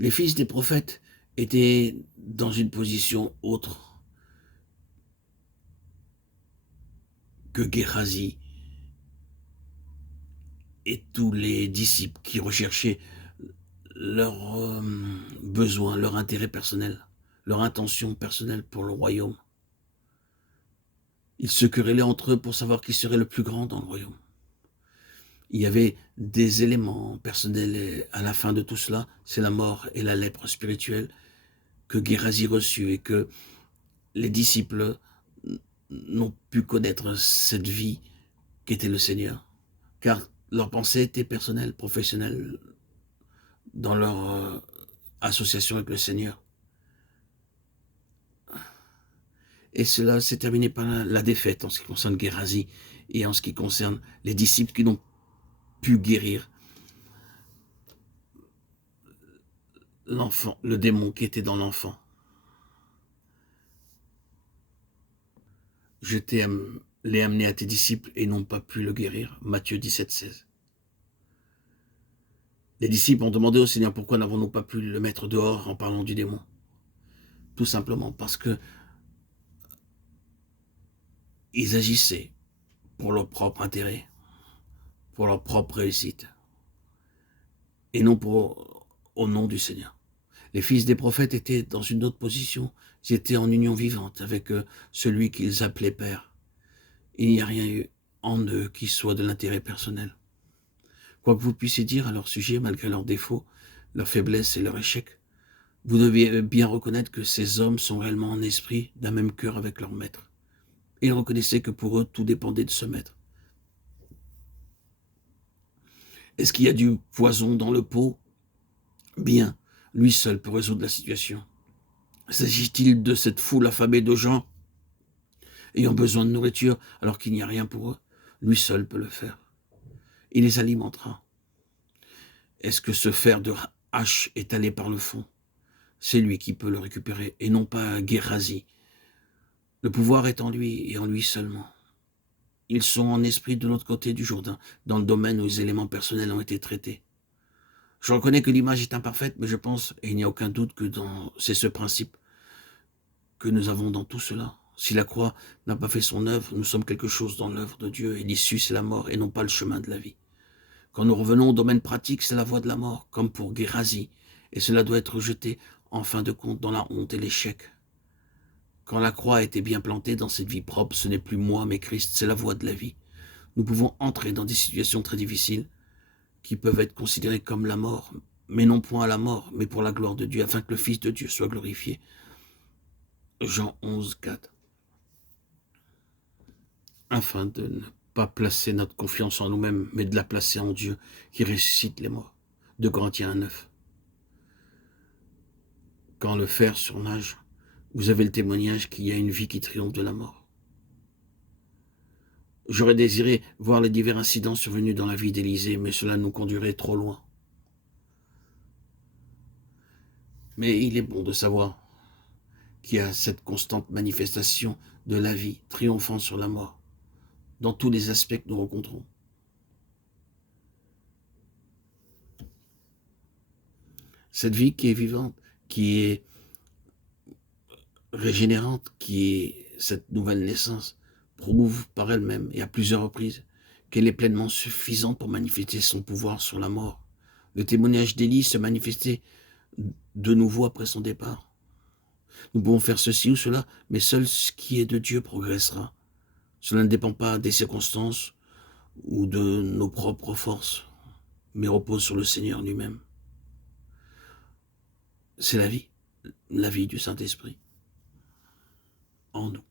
Les fils des prophètes étaient dans une position autre que Géhazi et tous les disciples qui recherchaient leurs besoins, leur intérêt personnel, leur intention personnelle pour le royaume. Ils se querellaient entre eux pour savoir qui serait le plus grand dans le royaume. Il y avait des éléments personnels et à la fin de tout cela, c'est la mort et la lèpre spirituelle que Géhazi reçut et que les disciples n'ont pu connaître cette vie qu'était le Seigneur, car leur pensée était personnelle, professionnelle, dans leur association avec le Seigneur. Et cela s'est terminé par la défaite en ce qui concerne Géhazi et en ce qui concerne les disciples qui n'ont pu guérir l'enfant, le démon qui était dans l'enfant. Je l'ai amené à tes disciples et n'ont pas pu le guérir. Matthieu 17, 16. Les disciples ont demandé au Seigneur pourquoi n'avons-nous pas pu le mettre dehors en parlant du démon. Tout simplement parce que ils agissaient pour leur propre intérêt, pour leur propre réussite, et non au nom du Seigneur. Les fils des prophètes étaient dans une autre position. Ils étaient en union vivante avec celui qu'ils appelaient Père. Il n'y a rien eu en eux qui soit de l'intérêt personnel. Quoi que vous puissiez dire à leur sujet, malgré leurs défauts, leurs faiblesses et leurs échecs, vous devez bien reconnaître que ces hommes sont réellement en esprit d'un même cœur avec leur maître. Et ils reconnaissaient que pour eux, tout dépendait de ce maître. Est-ce qu'il y a du poison dans le pot? Bien, lui seul peut résoudre la situation. S'agit-il de cette foule affamée de gens ayant besoin de nourriture alors qu'il n'y a rien pour eux? Lui seul peut le faire. Il les alimentera. Est-ce que ce fer de hache étalé par le fond? C'est lui qui peut le récupérer et non pas Géhazi. Le pouvoir est en lui et en lui seulement. Ils sont en esprit de l'autre côté du Jourdain, dans le domaine où les éléments personnels ont été traités. Je reconnais que l'image est imparfaite, mais je pense, et il n'y a aucun doute que c'est ce principe que nous avons dans tout cela. Si la croix n'a pas fait son œuvre, nous sommes quelque chose dans l'œuvre de Dieu, et l'issue c'est la mort et non pas le chemin de la vie. Quand nous revenons au domaine pratique, c'est la voie de la mort, comme pour Géhazi, et cela doit être jeté en fin de compte dans la honte et l'échec. Quand la croix a été bien plantée dans cette vie propre, ce n'est plus moi mais Christ, c'est la voie de la vie. Nous pouvons entrer dans des situations très difficiles qui peuvent être considérées comme la mort, mais non point à la mort, mais pour la gloire de Dieu, afin que le Fils de Dieu soit glorifié. Jean 11, 4. Afin de ne pas placer notre confiance en nous-mêmes, mais de la placer en Dieu qui ressuscite les morts. 2 Corinthiens 9. Quand le fer surnage, vous avez le témoignage qu'il y a une vie qui triomphe de la mort. J'aurais désiré voir les divers incidents survenus dans la vie d'Élisée, mais cela nous conduirait trop loin. Mais il est bon de savoir qu'il y a cette constante manifestation de la vie triomphant sur la mort, dans tous les aspects que nous rencontrons. Cette vie qui est vivante, qui est régénérante, qui est cette nouvelle naissance, prouve par elle-même et à plusieurs reprises qu'elle est pleinement suffisante pour manifester son pouvoir sur la mort. Le témoignage d'Élie se manifestait de nouveau après son départ. Nous pouvons faire ceci ou cela, mais seul ce qui est de Dieu progressera. Cela ne dépend pas des circonstances ou de nos propres forces, mais repose sur le Seigneur lui-même. C'est la vie du Saint-Esprit en nous.